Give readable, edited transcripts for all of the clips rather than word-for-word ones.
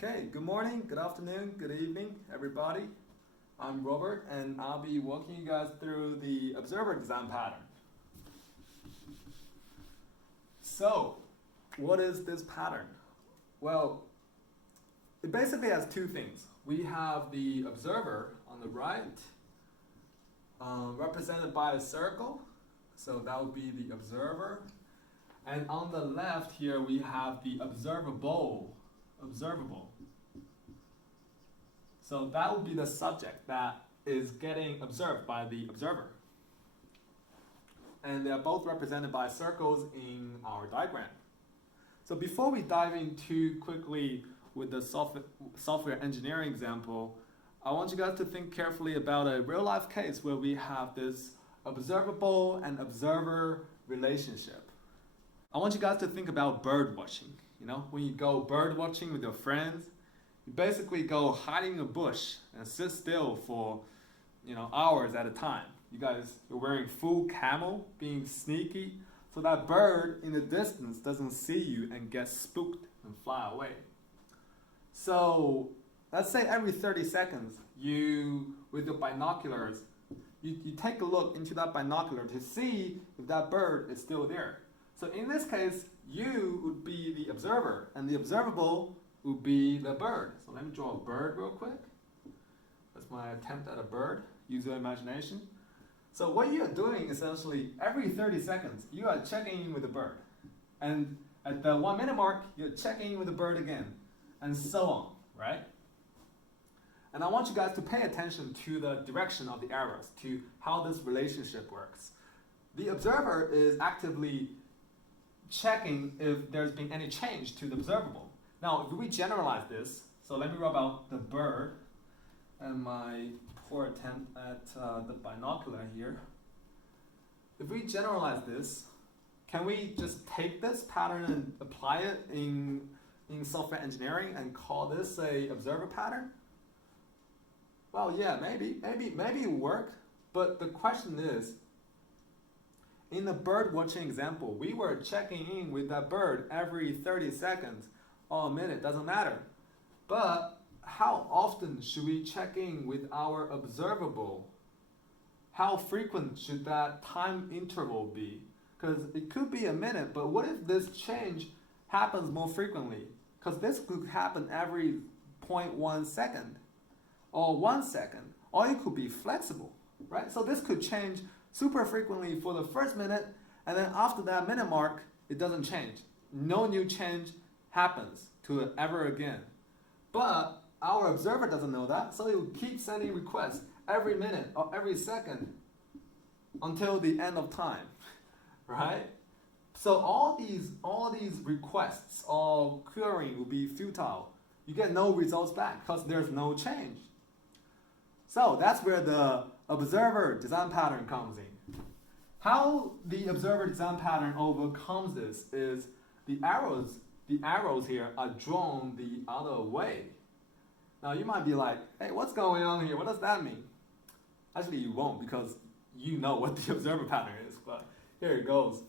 Okay, good morning, good afternoon, good evening, everybody. I'm Robert, and I'll be walking you guys through the observer design pattern. So, what is this pattern? Well, it basically has two things. We have the observer on the right, represented by a circle. So that would be the observer. And on the left here, we have the observable. So that would be the subject that is getting observed by the observer. And they're both represented by circles in our diagram. So before we dive in too quickly with the software engineering example, I want you guys to think carefully about a real life case where we have this observable and observer relationship. I want you guys to think about bird watching. You know, when you go bird watching with your friends, you basically go hiding in a bush and sit still for, hours at a time. You're wearing full camo, being sneaky, so that bird in the distance doesn't see you and get spooked and fly away. So let's say every 30 seconds, with your binoculars, you take a look into that binocular to see if that bird is still there. So in this case, you would be the observer, and the observable would be the bird. So let me draw a bird real quick. That's my attempt at a bird. Use your imagination. So what you are doing essentially, every 30 seconds, you are checking in with the bird. And at the 1 minute mark, you're checking in with the bird again, and so on, right? And I want you guys to pay attention to the direction of the arrows, to how this relationship works. The observer is actively checking if there's been any change to the observable. Now, if we generalize this, so let me rub out the bird and my poor attempt at the binocular here. If we generalize this, can we just take this pattern and apply it in software engineering and call this a observer pattern? Well, yeah, maybe it would work, but the question is, in the bird watching example, we were checking in with that bird every 30 seconds or a minute, doesn't matter. But how often should we check in with our observable? How frequent should that time interval be? Because it could be a minute, but what if this change happens more frequently? Because this could happen every 0.1 second or 1 second, or it could be flexible, right? So this could change super frequently for the first minute, and then after that minute mark, it doesn't change. No new change happens to it ever again. But our observer doesn't know that, so it will keep sending requests every minute or every second until the end of time, right? So all these requests or querying will be futile. You get no results back because there's no change. So that's where the observer design pattern comes in. How the observer design pattern overcomes this is the arrows here are drawn the other way. Now you might be like, hey, what's going on here? What does that mean? Actually, you won't, because you know what the observer pattern is, but here it goes.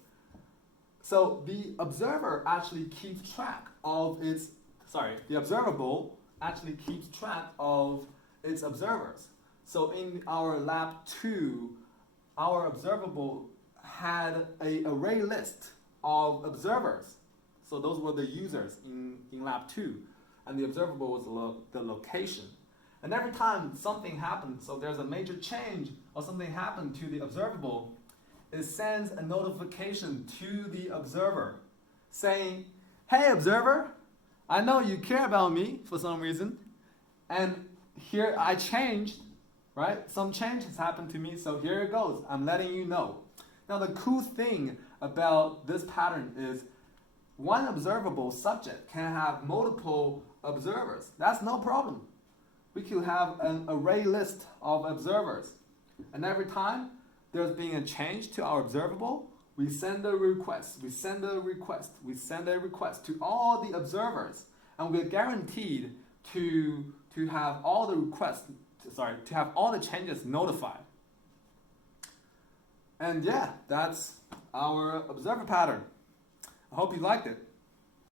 So the observer actually keeps track of the observable actually keeps track of its observers. So in our lab 2, our observable had an array list of observers. So those were the users in lab 2. And the observable was the location. And every time something happens, so there's a major change or something happened to the observable, it sends a notification to the observer saying, hey observer, I know you care about me for some reason, and here I changed, right? Some change has happened to me, so here it goes. I'm letting you know. Now the cool thing about this pattern is one observable subject can have multiple observers. That's no problem. We could have an array list of observers. And every time there's been a change to our observable, we send a request, we send a request, we send a request to all the observers. And we're guaranteed to have all the to have all the changes notified. And yeah, that's our observer pattern. I hope you liked it.